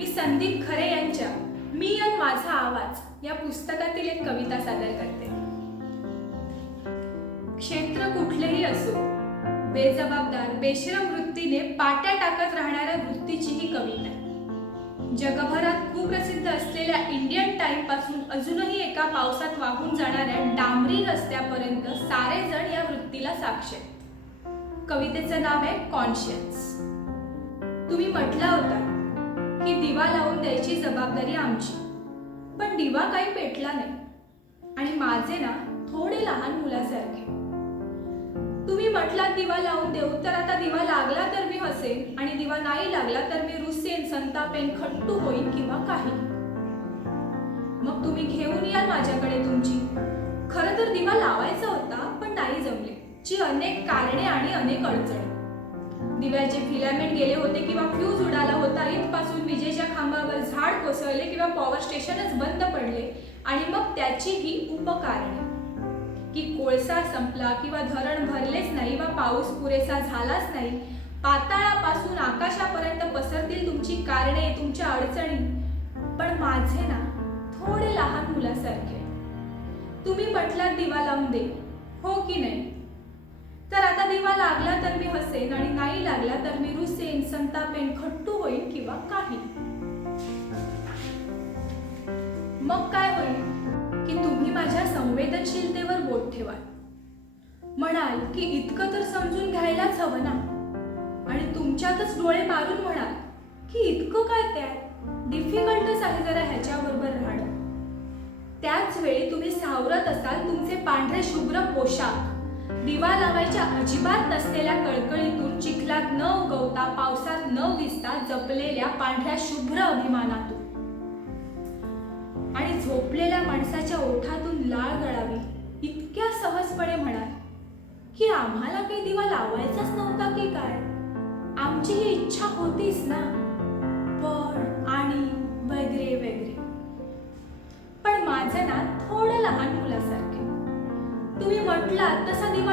मी संदीप खरे यांच्या मी आणि माझा आवाज या पुस्तकातील एक कविता सादर करते. क्षेत्र कुठलेही असो बेजबाबदार बेश्रम वृत्तीने पाट्या टाकत राहणाऱ्या वृत्तीची ही कविता जगभरात कुप्रसिद्ध असलेल्या इंडियन टाइमपासून अजूनही एका पावसात वाहून जाणाऱ्या डांबरी रस्त्यापर्यंत सारे जण या वृत्तीला साक्ष आहेत. कवितेचं नाव आहे कॉन्शियन्स. तुम्ही म्हटला होता की दिवा लावून द्यायची जबाबदारी आमची. पण दिवा काही पेटला नाही. आणि माझे ना थोडे लहान मुलासारखे. तुम्ही म्हटलात दिवा लावून देऊ तर आता दिवा लागला तर मी हसेन आणि दिवा नाही लागला तर मी रुसेन संतापेन खट्टू होईन किंवा काही. मग तुम्ही घेऊन याल माझ्याकडे तुमची. खरं तर दिवा लावायचा होता पण नाही जमले. जी अनेक कारणे आणि अनेक अडचणी. दिव्याचे फिलामेंट गेले होते किंवा फ्यूज उडाला होता इथपासून विजेच्या खांबावर झाड कोसळले किंवा पॉवर स्टेशनच बंद पडले आणि मग त्याची ही उपकारणे. की कोळसा संपला किंवा धरण भरलेच नाही वा पाऊस पुरेसा झालाच नाही पाताळापासून आकाशापर्यंत पसरतील तुमची कारणे तुमच्या अडचणी. पण माझे ना थोडे लहान मुलासारखे. तुम्ही म्हटलात दिवा लावून दे. हो की नाही? तर आता दिवा लागला तर मी हसेन आणि नाही लागला तर मी रुसेन संतापेन खट्टू होईन किंवा काही. मग काय होईल? की तुम्ही माझ्या संवेदनशीलतेवर बोट ठेवाल. म्हणाल की इतकं तर समजून घ्यायलाच हवं ना? आणि तुमच्यातच डोळे मारून म्हणाल की इतकं काय त्या डिफिकल्टच आहे जरा ह्याच्याबरोबर राहणं. त्याच वेळी तुम्ही सावरत असाल तुमचे पांढरे शुभ्र पोशाख. दिवा लावायच्या अजिबात नसलेल्या कळकळीतून चिखलात न उगवता पावसात न भिजता जपलेल्या पांढऱ्या शुभ्र अभिमानातून. आणि झोपलेल्या माणसाच्या ओठातून लाळ गळावी इतक्या सहजपणे म्हणाल की आम्हाला काही दिवा लावायचाच नव्हता की काय? आमची ही इच्छा होतीच ना? पण आणि वगैरे वगैरे. पण माझं ना थोडं लहान मुलासारखे तुम्ही म्हटलात तसा दिवा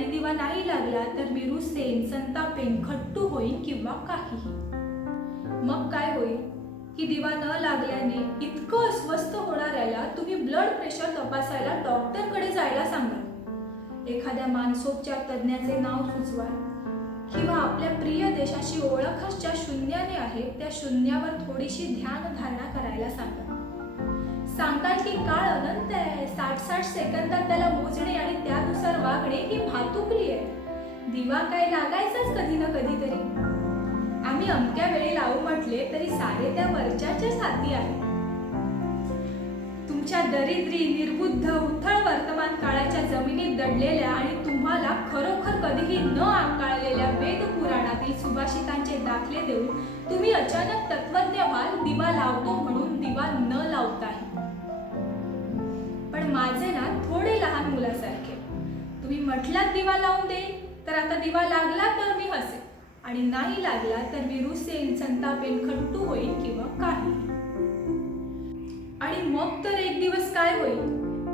आणि दिवा नाही लागला तर मी रुसेन संतापेन खट्टू होईन किंवा काहीही. मग काय होईल? की दिवा न लागल्याने इतकं अस्वस्थ होणाऱ्याला तुम्ही ब्लड प्रेशर तपासायला डॉक्टरकडे जायला सांगा. एखाद्या मानसोपचार तज्ज्ञाचे नाव सुचवा. किंवा आपल्या प्रिय देशाची ओळखच ज्या शून्याने आहे त्या शून्यावर थोडीशी ध्यान धारणा करायला सांगा. सांगतात की काळ अनंत आहे. साठ साठ सेकंदात त्याला मोजणे आणि त्यानुसार ही भातुकली आहे? दिवा काय लागायचाच कधी ना कधीतरी. आम्ही अमक्या वेळी लावू म्हटले तरी सारे त्या वरच्याच्याच साथी आहे तुमच्या दरिद्री निर्बुद्ध उथळ वर्तमान काळाच्या जमिनीत दडलेल्या आणि तुम्हाला खरोखर कधीही न आकाळलेल्या वेद पुराणातील सुभाषितांचे दाखले देऊन तुम्ही अचानक तत्वज्ञ व्हाल दिवा लावतो म्हणून दिवा न लावताही. पण माझे ना थोडे लहान मुलासारखे. तुम्ही म्हटलात दिवा लावून देईन तर आता दिवा लागला तर मी हसे. आणि नाही लागला तर मी रुसेन संतापेन खट्टू होईल किंवा काही. आणि मग तर एक दिवस काय होईल?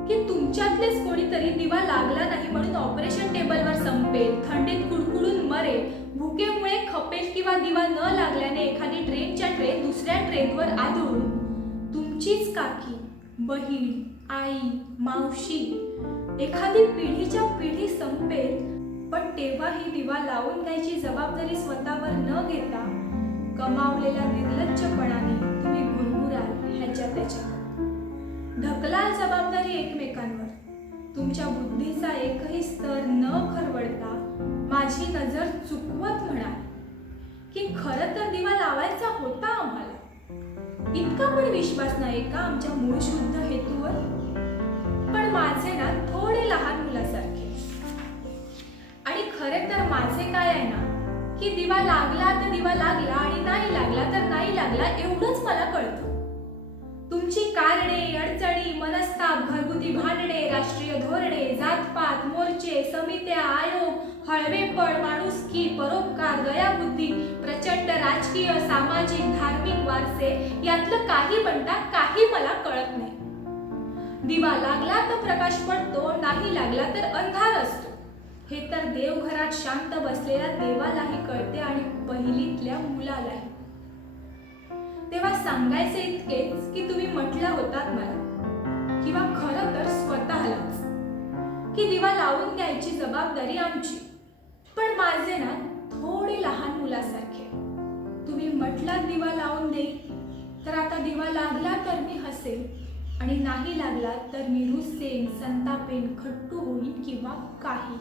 की तुमच्यातलेच कोणीतरी दिवा लागला नाही म्हणून ऑपरेशन टेबलवर संपेल थंडीत कुडकुडून मरेल भुकेमुळे खपेल किंवा दिवा न लागल्याने एखादी ट्रेनच्या ट्रेन दुसऱ्या ट्रेनवर आदळून. तुमचीच काकी बहीण आई मावशी एखादी पिढीच्या पिढी संपेल पण तेव्हा ही दिवा लावून द्यायची जबाबदारी स्वतःवर न घेता कमावलेल्या निर्लज्जपणाने तुम्ही गुरगुराल ह्याच्या त्याच्या ढकलाल जबाबदारी एकमेकांवर. तुमच्या बुद्धीचा एकही स्तर न खरवडता माझी नजर चुकवत म्हणाल की खरं तर दिवा लावायचा होता आम्हाला. इतका पण विश्वास नाही का आमच्या मूळ शुद्ध हेतूवर? माझे ना थोडे लहान मुलासारखे. आणि खरे तर माझे काय आहे ना की दिवा लागला तर दिवा लागला आणि नाही लागला तर नाही लागला एवढंच मला कळतं. तुमची कारणे अडचणी मनस्ताप घरगुती भांडणे राष्ट्रीय धोरणे जातपात मोर्चे समित्या आयोग हळवेपण माणुसकी परोपकार दयाबुद्धी प्रचंड राजकीय सामाजिक धार्मिक वारसे यातलं काही म्हणता काही मला कळत नाही. दिवा लागला तर प्रकाश पडतो नाही लागला तर अंधार असतो. हे तर देवघरात शांत बसलेल्या देवालाही कळते आणि पहिलीतल्या मुलालाही. तेव्हा सांगायचे इतकेच की तुम्ही म्हटला होतात मला. किंवा खरं तर स्वतःलाच. की दिवा लावून द्यायची जबाबदारी आमची. पण माझे ना थोडे लहान मुलासारखे. तुम्ही म्हटलात दिवा लावून देईल. तर आता दिवा लागला तर मी हसेन आणि नाही लागला तर मी रुसेन संतापेन खट्टू होईन किंवा काही